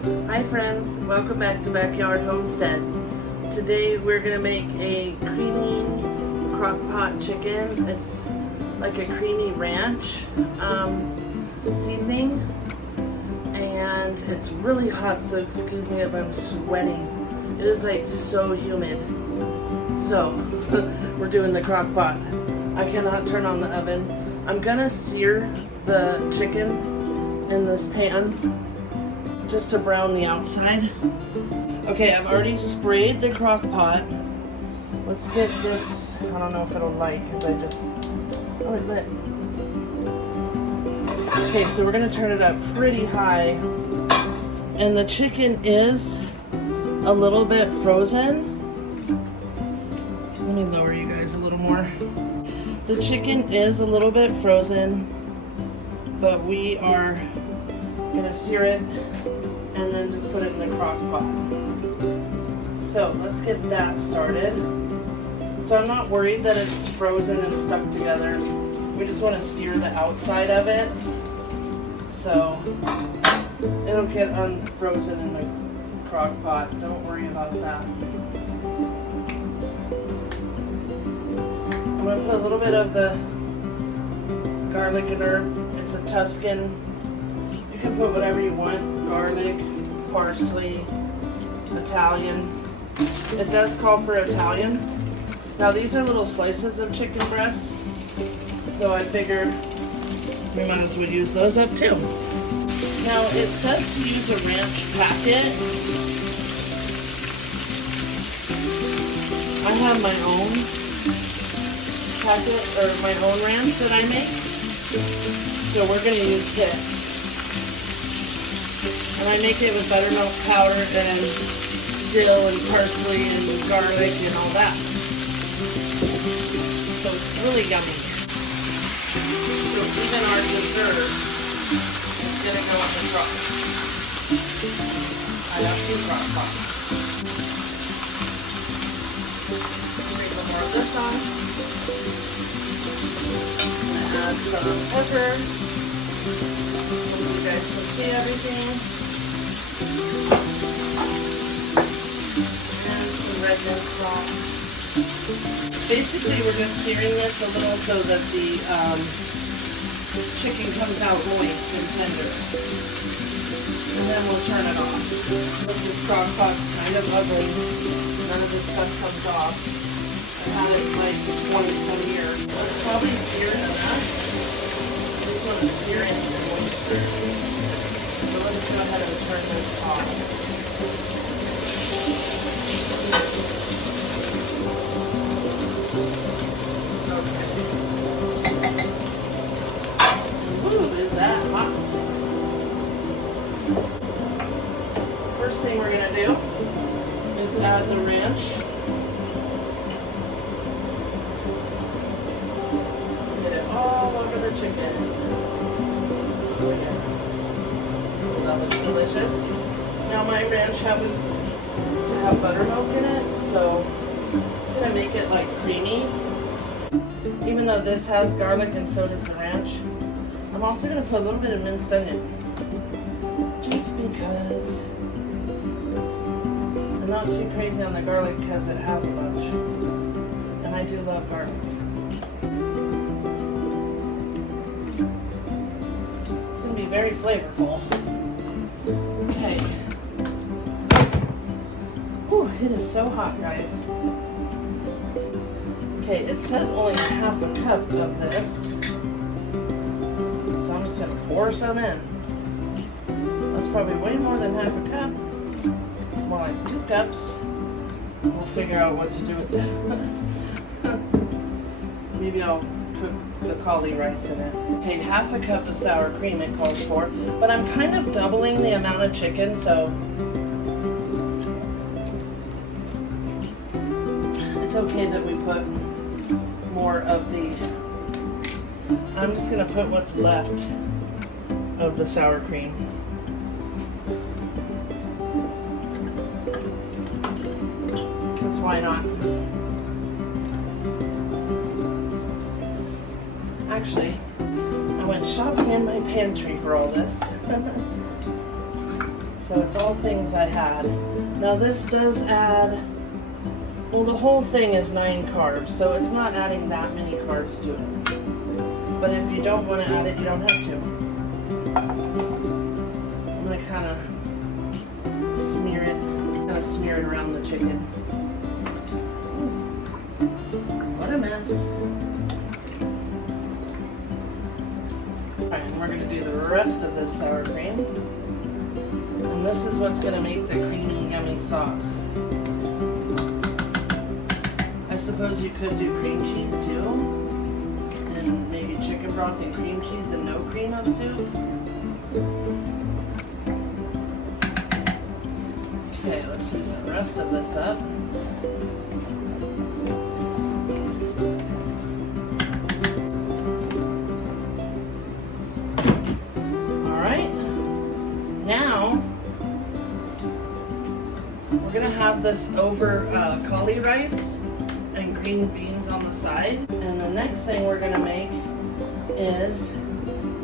Hi friends, welcome back to Backyard Homestead. Today we're going to make a creamy crock-pot chicken. It's like a creamy ranch seasoning, and it's really hot, so excuse me if I'm sweating. It is like so humid. So we're doing the crock-pot. I cannot turn on the oven. I'm going to sear the chicken in this pan just to brown the outside. Okay, I've already sprayed the crock pot. Let's get this, I don't know if it'll light because oh, it lit. Okay, so we're gonna turn it up pretty high. And the chicken is a little bit frozen. Let me lower you guys a little more. The chicken is a little bit frozen, but we are gonna sear it and then just put it in the crock pot. So let's get that started. So I'm not worried that it's frozen and stuck together. We just want to sear the outside of it, so it'll get unfrozen in the crock pot. Don't worry about that. I'm going to put a little bit of the garlic and herb. It's a Tuscan. You can put whatever you want, garlic, parsley, Italian. It does call for Italian. Now these are little slices of chicken breast, so I figured we might as well use those up too. Now it says to use a ranch packet. I have my own packet, or my own ranch that I make, so we're going to use this. And I make it with buttermilk powder and dill and parsley and garlic and all that. So it's really yummy. So even our dessert is going to go in the crock. I have 2 crock pots. Sprinkle more of this on. I'm going to add some pepper. So you guys can see everything. And some redness salt. Basically, we're just searing this a little so that the chicken comes out moist and tender. And then we'll turn it off. This crock pot's kind of ugly. None of this stuff comes off. I've had it like 20-some years. It's probably seared enough. This one is searing some moisture. So let's go ahead and turn this off. Ooh, is that hot? First thing we're going to do is add the ranch. Get it all over the chicken. That looks delicious. Now my ranch happens to have buttermilk in it, so it's going to make it like creamy. Even though this has garlic and so does the ranch, I'm also going to put a little bit of minced onion. Just because I'm not too crazy on the garlic because it has a bunch. And I do love garlic. It's going to be very flavorful. Okay. Whew, it is so hot, guys. Okay, it says only half a cup of this. So I'm just going to pour some in. That's probably way more than half a cup. More like 2 cups. We'll figure out what to do with this. Maybe I'll cook the cauli rice in it. Okay, half a cup of sour cream it calls for. But I'm kind of doubling the amount of chicken, so it's okay that we put more of the, I'm just going to put what's left of the sour cream. Because why not? Actually, I went shopping in my pantry for all this. So it's all things I had. Now this does add, well, the whole thing is 9 carbs, so it's not adding that many carbs to it. But if you don't want to add it, you don't have to. I'm going to kind of smear it around the chicken. What a mess. Alright, and we're going to do the rest of this sour cream. And this is what's going to make the creamy, yummy sauce. I suppose you could do cream cheese too. And maybe chicken broth and cream cheese and no cream of soup. Okay, let's use the rest of this up. Alright, now we're going to have this over cauli rice and green beans on the side. And the next thing we're going to make is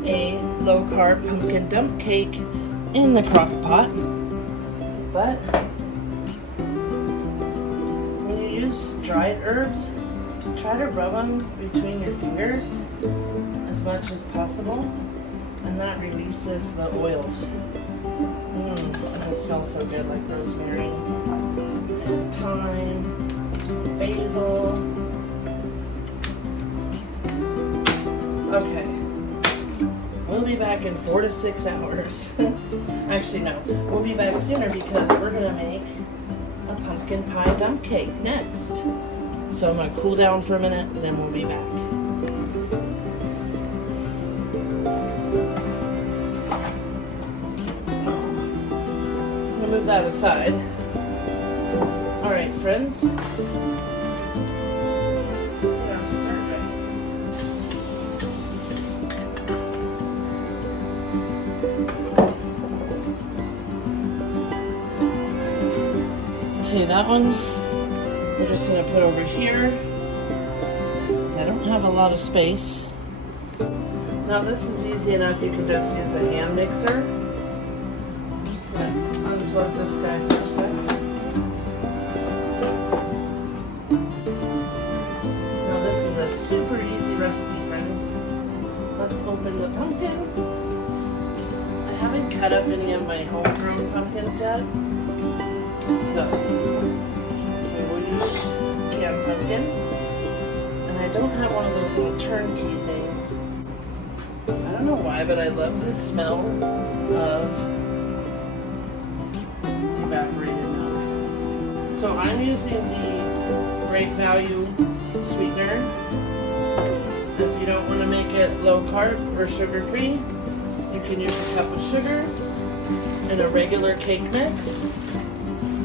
a low-carb pumpkin dump cake in the crock pot. But when you use dried herbs, try to rub them between your fingers as much as possible, and that releases the oils. And it smells so good, like rosemary and thyme, basil. Okay, we'll be back in 4 to 6 hours. Actually, no, we'll be back sooner because we're gonna make a pumpkin pie dump cake next. So I'm gonna cool down for a minute, then we'll be back. I'm gonna move that aside. All right, friends. Okay, that one we're just going to put over here because I don't have a lot of space. Now this is easy enough, you can just use a hand mixer. I'm just going to unplug this guy for a second. Now this is a super easy recipe, friends. Let's open the pumpkin. I haven't cut up any of my homegrown pumpkins yet. So, we will use canned pumpkin, and I don't have one of those little turnkey things. I don't know why, but I love the smell of evaporated milk. So I'm using the Great Value sweetener. If you don't want to make it low carb or sugar free, you can use a cup of sugar and a regular cake mix.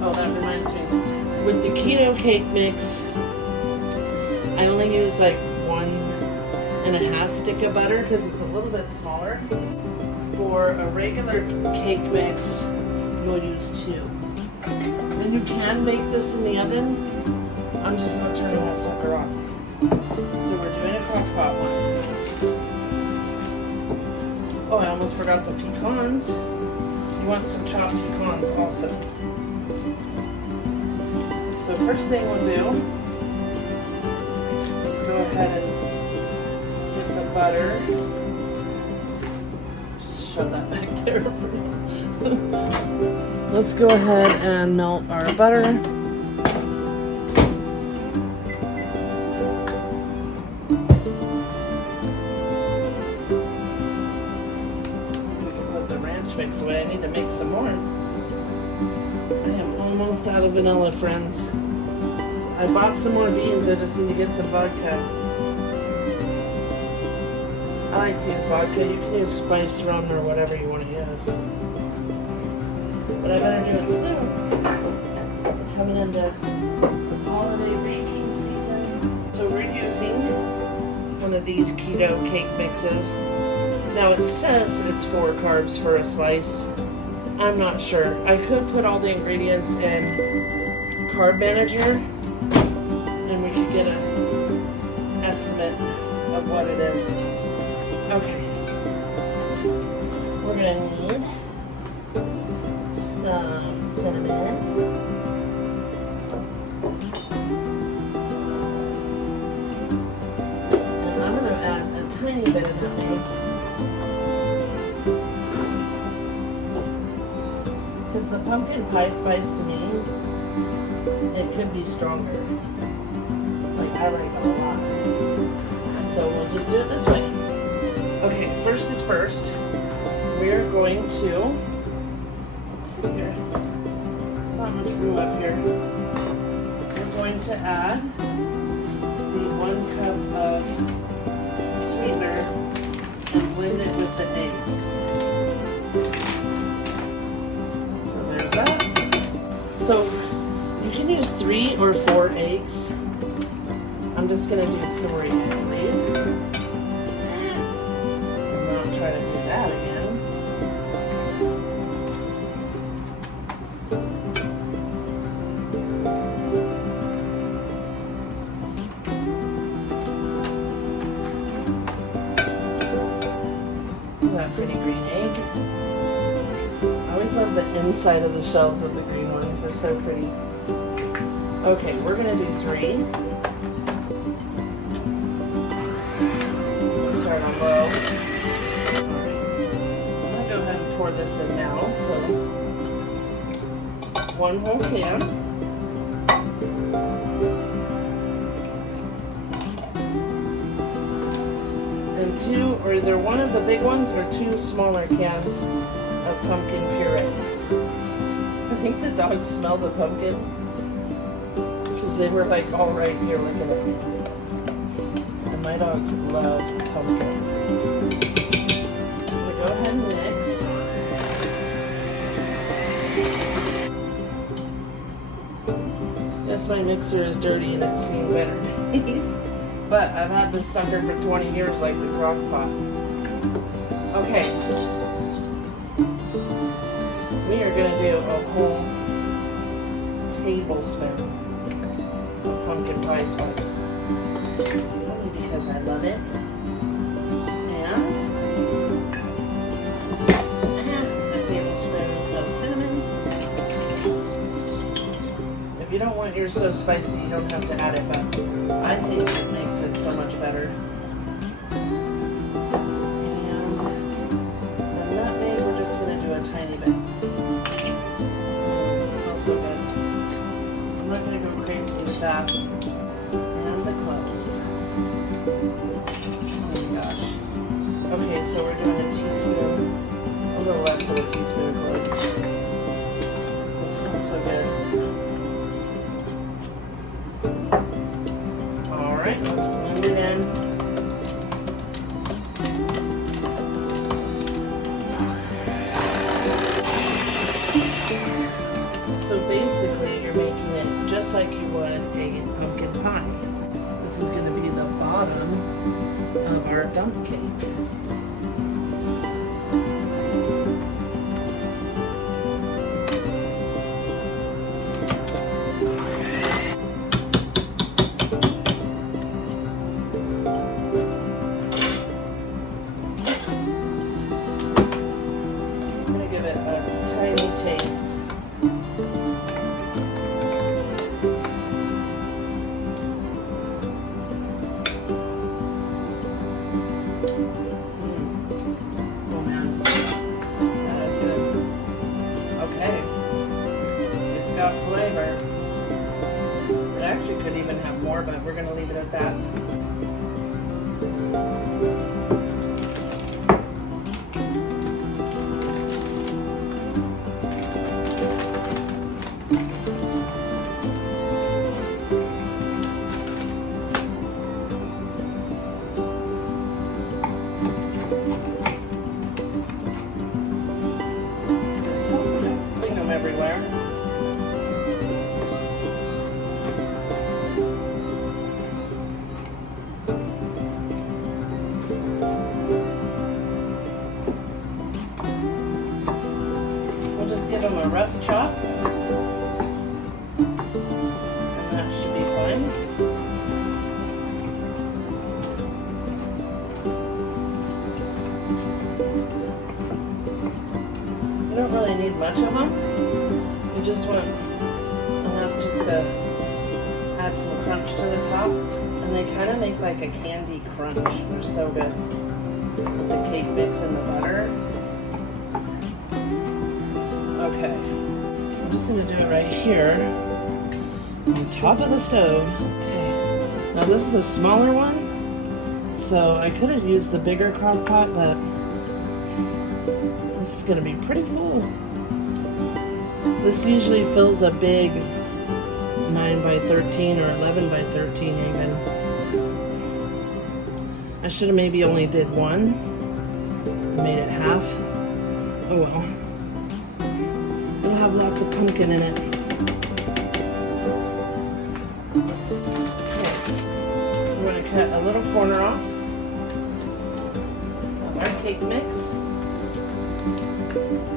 Oh, that reminds me. With the keto cake mix, I only use like 1.5 sticks of butter because it's a little bit smaller. For a regular cake mix, you'll use 2. And you can bake this in the oven. I'm just not turning that sucker on. So we're doing a Crockpot one. Oh, I almost forgot the pecans. You want some chopped pecans also. So first thing we'll do is go ahead and get the butter. Just shove that back there. Let's go ahead and melt our butter. We can put the ranch mix away. I need to make some more. I am almost out of vanilla, friends. I bought some more beans, I just need to get some vodka. I like to use vodka. You can use spiced rum or whatever you want to use. But I better do it soon. We're coming into holiday baking season. So we're using one of these keto cake mixes. Now it says it's 4 carbs for a slice. I'm not sure. I could put all the ingredients in Carb Manager and we could get an estimate of what it is. Okay. We're going to need some cinnamon. And I'm going to add a tiny bit of nutmeg. Because the pumpkin pie spice to me, it could be stronger. Like, I like it a lot. So we'll just do it this way. Okay, first is first. We're going to, let's see here. There's not much room up here. We're going to add the 1 cup of sweetener and blend it with the eggs. So there's that. So you can use 3 or 4 eggs. I'm just going to do 3, I believe. And not try to do that again. That pretty green egg. I always love the inside of the shells of the green ones. They're so pretty. Okay, we're going to do 3. Start on low. Alright. I'm going to go ahead and pour this in now. So, 1 whole can. And 2, or either one of the big ones or 2 smaller cans of pumpkin puree. I think the dogs smell the pumpkin because they were like all right here looking at me. And my dogs love pumpkin. I'm gonna go ahead and mix. Guess my mixer is dirty and it's seen better days. But I've had this sucker for 20 years like the Crockpot. Okay. We are going to do a whole tablespoon of pumpkin pie spice. Only because I love it. And a tablespoon of cinnamon. If you don't want yours so spicy, you don't have to add it, but I think it makes it so much better. And the nutmeg, we're just going to do a tiny bit. It smells so good. I'm not going to go crazy with that. And the cloves. Oh my gosh. Okay, so we're doing a teaspoon, a little less than a teaspoon of cloves. It smells so good. Alright, let's blend it in. So basically, you're making it just like you would a pumpkin pie. This is going to be the bottom of our dump cake. Give it a tiny taste. Oh man, that is good. Okay, it's got flavor. It actually could even have more, but we're going to leave it at that. Everywhere. We'll just give them a rough chop, and that should be fine. You don't really need much of them. You just want enough just to add some crunch to the top. And they kind of make like a candy crunch. They're so good with the cake mix and the butter. Okay, I'm just gonna do it right here on top of the stove. Okay, now this is the smaller one, so I could have used the bigger crock pot, but this is gonna be pretty full. This usually fills a big 9 by 13 or 11 by 13 even. I should have maybe only did one, made it half. Oh well. It'll have lots of pumpkin in it. Okay. I'm going to cut a little corner off of our cake mix.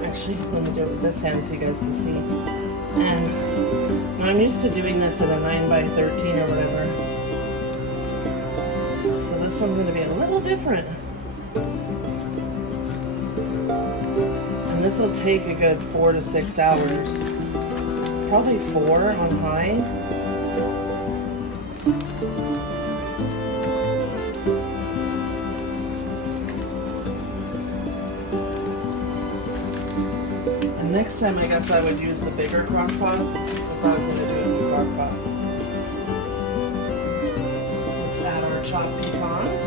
Actually, let me do it with this hand so you guys can see. And I'm used to doing this at a 9 by 13 or whatever. So this one's going to be a little different. And this will take a good 4 to 6 hours. Probably 4 on high. And next time I guess I would use the bigger crock pot if I was going to do it in the crock pot. Let's add our chopped pecans.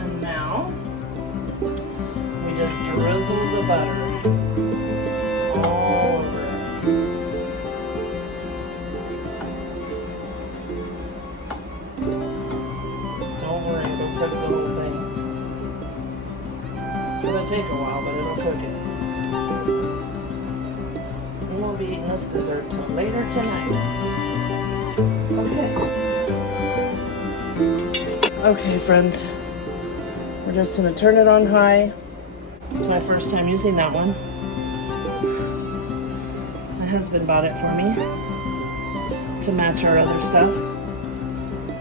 And now we just drizzle the butter all over it. Don't worry, it'll cook the whole thing. It's gonna take a while, but it'll cook it. We won't be eating this dessert till later tonight. Okay. Okay, friends. We're just gonna turn it on high. It's my first time using that one. My husband bought it for me to match our other stuff.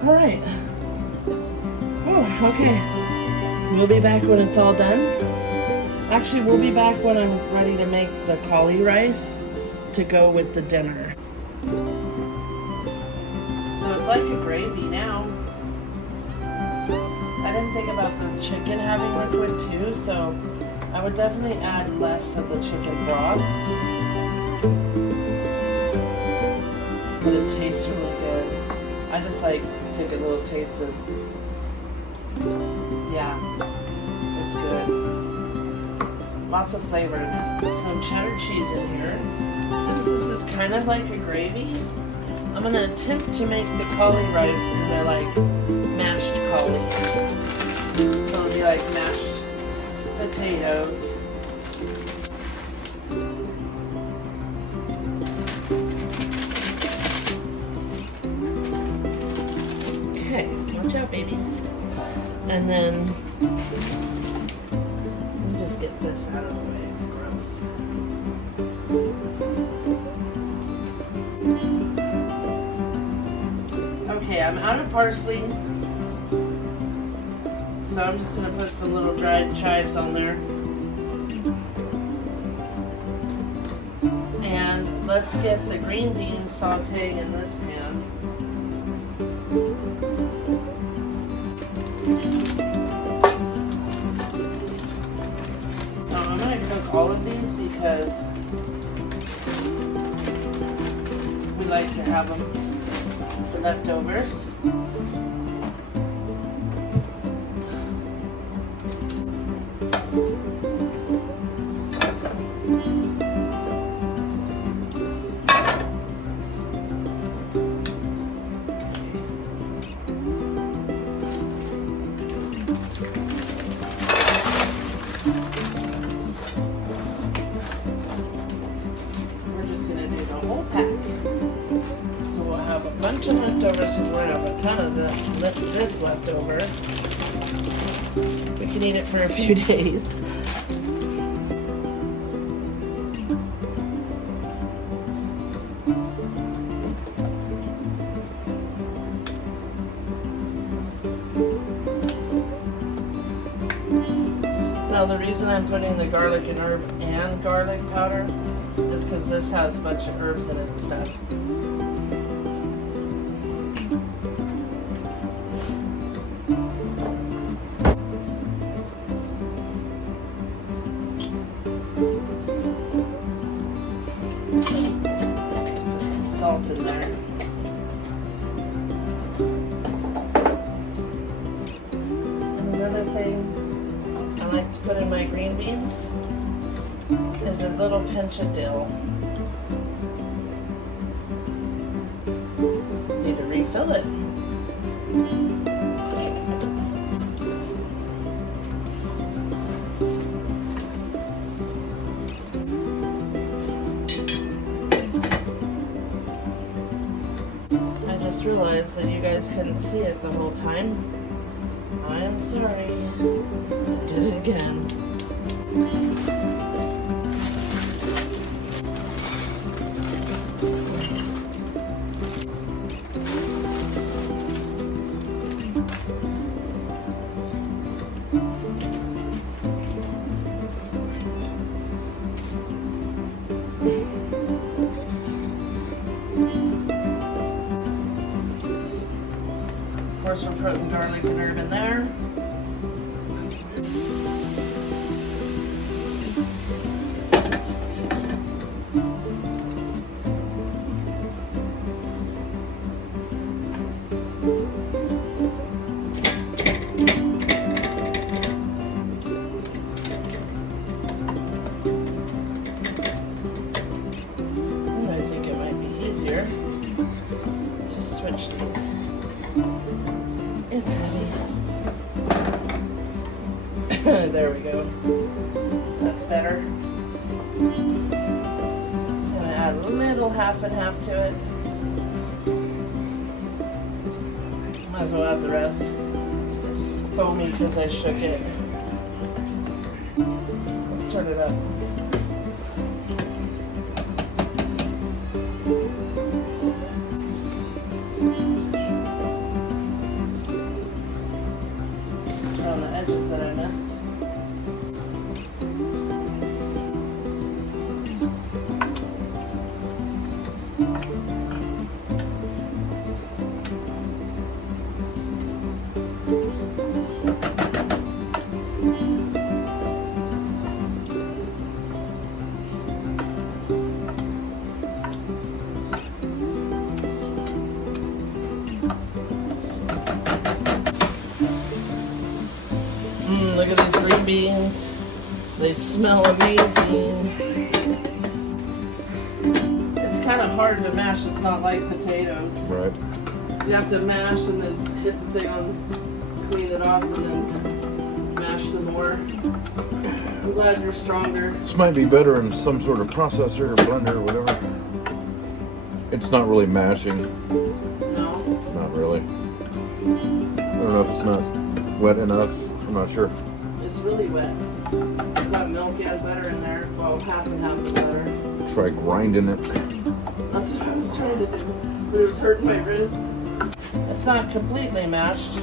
All right. Oh, okay. We'll be back when it's all done. Actually, we'll be back when I'm ready to make the cauli rice to go with the dinner. So it's like a gravy now. I didn't think about the chicken having liquid too, so I would definitely add less of the chicken broth. But it tastes really good. I just like take a little taste of, yeah, it's good. Lots of flavor in it. Some cheddar cheese in here. Since this is kind of like a gravy, I'm gonna attempt to make the cauli rice into like mashed cauli. So it'll be like mashed potatoes. Okay, watch out, babies. And then let me just get this out of the way. It's gross. Okay, I'm out of parsley, so I'm just going to put some little dried chives on there. And let's get the green beans sauteing in this pan. Now I'm going to cook all of these because we like to have them for leftovers. Bunch of leftovers because we're gonna have a ton of this leftover. We can eat it for a few days. Now the reason I'm putting the garlic and herb and garlic powder is because this has a bunch of herbs in it and stuff. Put some salt in there. And another thing I like to put in my green beans is a little pinch of dill. Need to refill it. I just realized that you guys couldn't see it the whole time. I am sorry. I did it again. Of course, we're putting garlic and herb in there. And I think it might be easier to switch these. It's heavy. There we go. That's better. Gonna add a little half and half to it. Might as well add the rest. It's foamy because I shook it. Let's turn it up. On the edges that I missed. Look at these green beans. They smell amazing. It's kind of hard to mash. It's not like potatoes. Right. You have to mash and then hit the thing on, clean it off, and then mash some more. I'm glad you're stronger. This might be better in some sort of processor or blender or whatever. It's not really mashing. No? Not really. I don't know if it's not wet enough. I'm not sure. It's really wet. I've got milk and butter in there. Well, half and half of butter. Try grinding it. That's what I was trying to do, but it was hurting my wrist. It's not completely mashed.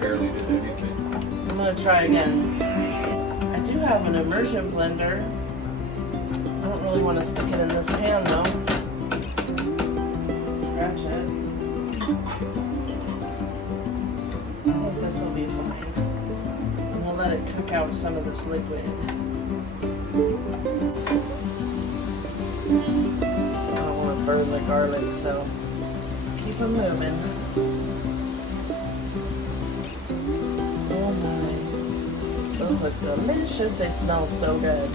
Barely did anything. I'm gonna try again. I do have an immersion blender. I don't really want to stick it in this pan though. Scratch it. I think this will be fine. And we'll let it cook out some of this liquid. I don't want to burn the garlic, so keep them moving. Oh my. Those look delicious. They smell so good.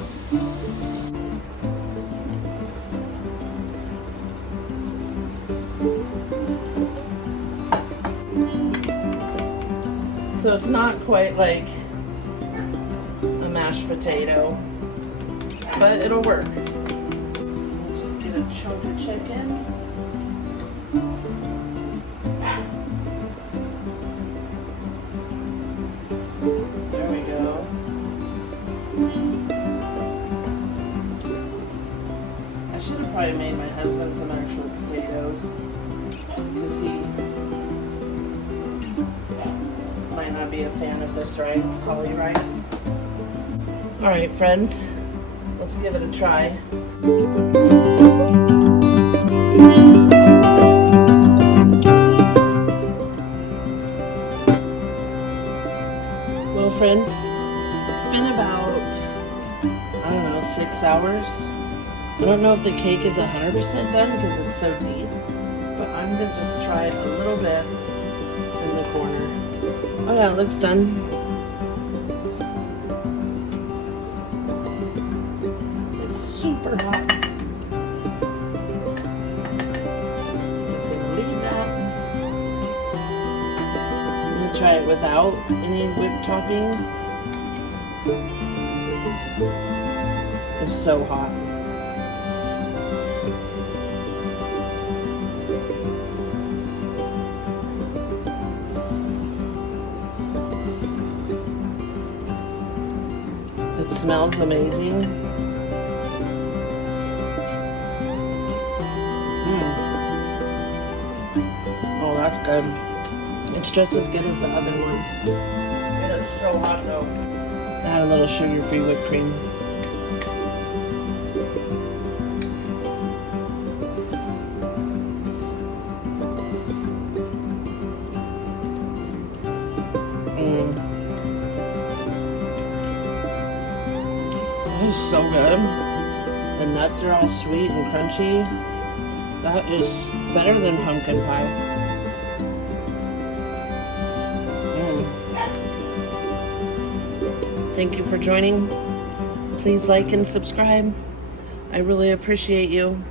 So it's not quite like a mashed potato, but it'll work. Just get a chunk of chicken. There we go. I should have probably made my husband some actual potatoes, because he might not be a fan of this rice, cauli rice. All right, friends, let's give it a try. Well, friends, it's been about, I don't know, 6 hours. I don't know if the cake is 100% done because it's so deep, but I'm gonna just try a little bit in the corner. Oh yeah, it looks done. It's super hot. Just gonna leave that. I'm gonna try it without any whipped topping. It's so hot. It smells amazing. Oh, that's good. It's just as good as the other one. It is so hot though. Add a little sugar-free whipped cream. This is so good. The nuts are all sweet and crunchy. That is better than pumpkin pie. Thank you for joining. Please like and subscribe. I really appreciate you.